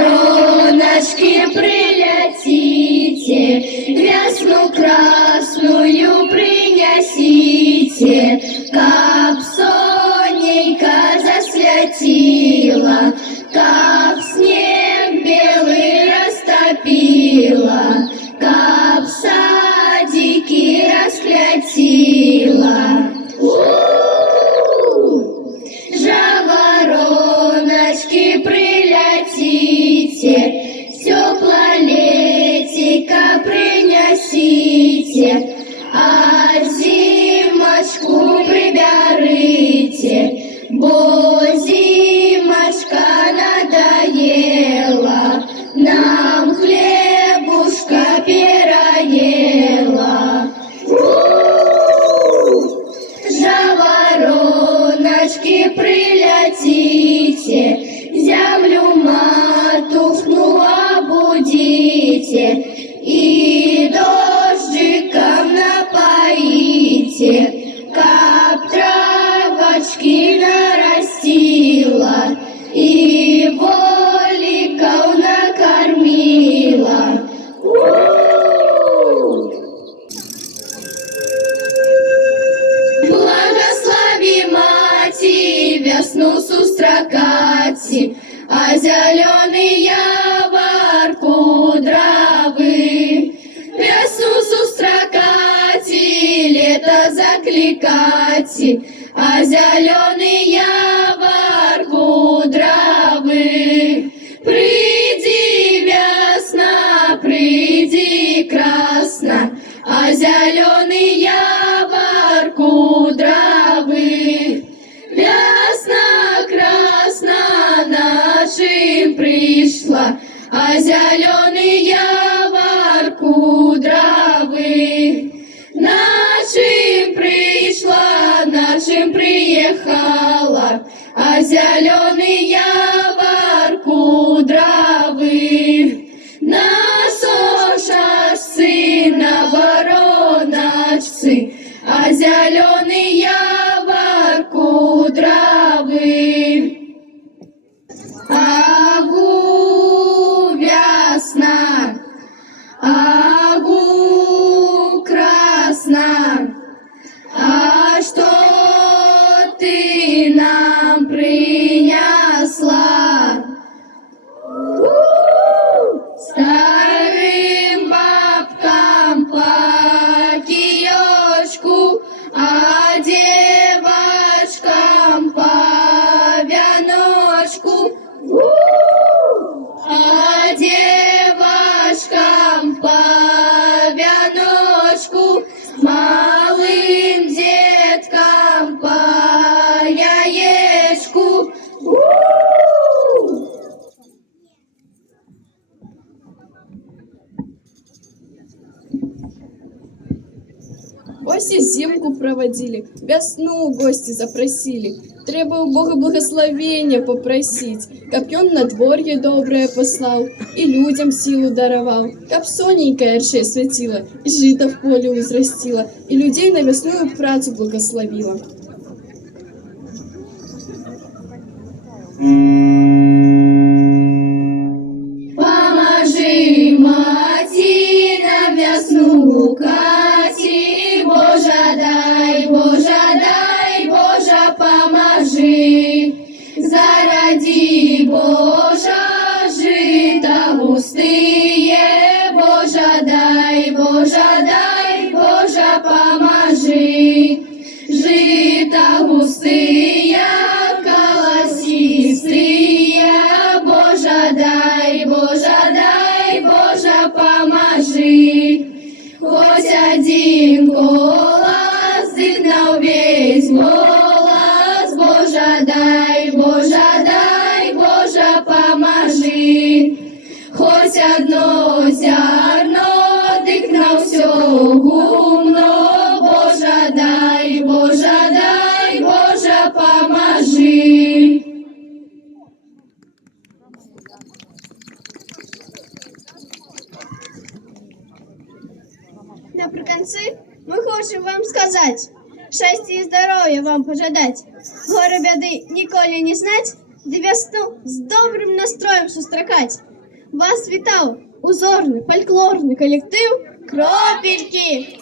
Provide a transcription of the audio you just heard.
Вороночки, прилетите, весну красную принесите, как сонейка засветила, как снег белый растопила, как в садике расклятила. Жавороночки, прилетите, теплолетика принесите, а зимочку приберите, бо зимочка надоела, нам хлебушка переела. Жавороночки, прилетите, землю матушну обудите и дождиком напоите, как травочки нарастила и воликов накормила. Благослови, мати, весну сустракати, а зеленый явор кудравы. Весну сустракати, лето закликати, а зеленый явор кудравы. Приди, весна, приди, красна, а зеленый явор кудравы. Весна красна нашим пришла, а зеленый явор кудравы. Нашим пришла, нашим приехала, а зеленый явор кудравы. Насошашцы на вороночцы, а зеленый явор кудравы. Агу, весна, агу, красна, а что ты нам принесла? Старым бабкам по киёшку, а девочкам по веночку, а девочкам по веночку, малым деткам по яєчку. Ось и зимку проводили, весну гости запросили. Треба у Бога благословения попросить, каб он надворье доброе послал и людям силу даровал, каб соненька ярче светила и жито в поле узрастила, и людей на весную працу благословила. Поможи, мати, на весну кати, Божа дай, Божа поможи. Заради, Божа, жита густые, Божа дай, Божа поможи. Жита густые, колосистые, Божа дай, Божа поможи. Хоть один колос, дыхнул весь голос, Божа дай, Божа поможи. Хоть одно зерно, дыхнул все гумно, Божа дай, Божа поможи. Наприкінці ми хочемо вам сказати, щастя і здоров'я вам пожадать, горе бяди ніколи не знать, ды вясну з добрым настроем сустракаць. Вас вітаў узорны фальклорны калектыў Кропелькі.